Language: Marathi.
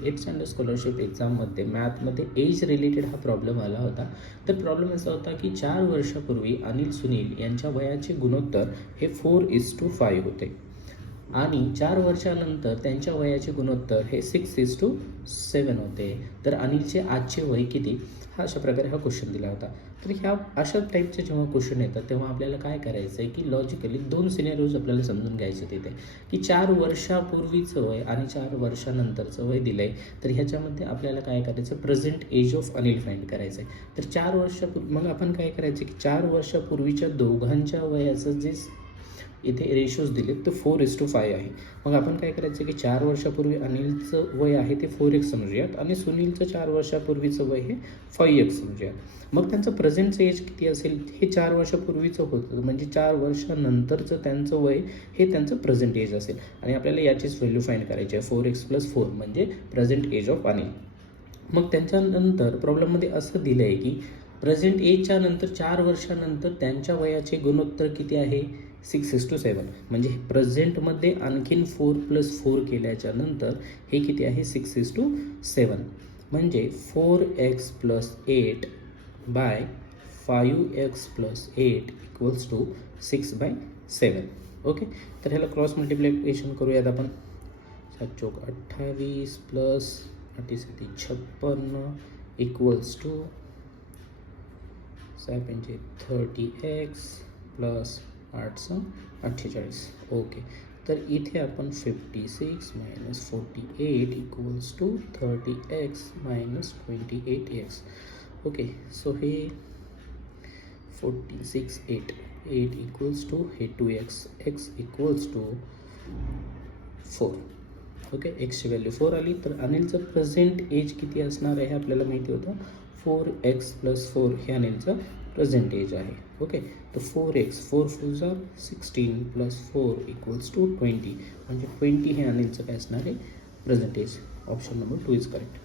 8th स्टँडर्ड स्कॉलरशिप एक्झाममध्ये मॅथमध्ये एज रिलेटेड हा प्रॉब्लेम आला होता. तर प्रॉब्लेम असा होता की 4 वर्षापूर्वी अनिल सुनील यांच्या वयाचे गुणोत्तर हे 4:5 होते आणि 4 वर्षानंतर त्यांच्या वयाचे गुणोत्तर हे 6:7 होते. तर अनिलचे आजचे वय किती, हा अशा प्रकारे हा क्वेश्चन दिला होता. तर ह्या अशा टाईपचे जेव्हा क्वेश्चन येतात तेव्हा आपल्याला काय करायचं आहे की लॉजिकली 2 सिनेरिओज आपल्याला समजून घ्यायचे तिथे की 4 वर्षापूर्वीचं वय आणि 4 वर्षानंतरचं वय दिलं आहे. तर ह्याच्यामध्ये आपल्याला काय करायचं, present age of Anil find करायचं आहे. तर 4 वर्षापूर्वी मग आपण काय करायचं की 4 वर्षापूर्वीच्या दोघांच्या वयाचं जे इथे रेशोज दिले तर 4:5 आहे. मग आपण काय करायचं की 4 वर्षापूर्वी अनिलचं वय आहे ते 4x समजूयात आणि सुनीलचं 4 वर्षापूर्वीचं वय हे 5x समजूयात. मग त्यांचं प्रेझेंटचं एज किती असेल, हे 4 वर्षापूर्वीचं होतं म्हणजे 4 वर्षानंतरचं त्यांचं वय हे त्यांचं प्रेझेंट एज असेल आणि आपल्याला याचीच व्हॅल्यू फाइंड करायची आहे. 4x + 4 म्हणजे प्रेझेंट एज ऑफ अनिल. मग त्यांच्यानंतर प्रॉब्लेममध्ये असं दिलं आहे की प्रेझेंट एजच्या नंतर 4 वर्षानंतर त्यांच्या वयाचे गुणोत्तर किती आहे, 6:7. म्हणजे प्रेझेंटमध्ये आणखीन 4 + 4 केल्याच्या नंतर हे किती आहे, 6:7. म्हणजे 4x + 8 बाय 5x + 8 = 6/7. ओके. तर ह्याला क्रॉस मल्टिप्लिकेशन करूयात आपण. 7 चौक 28 + 8 56 = 7 30x + 8 48. ओके. तर इथे आपण 56 - 48 = 30x - 28x. ओके. सो हे 46 8 = हे 2x, x = 4. ओके. एक्सची व्हॅल्यू 4 आली. तर अनिलचं प्रेझेंट एज किती असणार आहे आपल्याला माहिती होतं, 4x + 4 हे अनिलचं प्रेझेंट एज आहे. ओके. तर 4x 4 4 16 + 4 = 20. म्हणजे 20 हे अनिलचं काय असणार आहे, present age. Option number 2 is correct.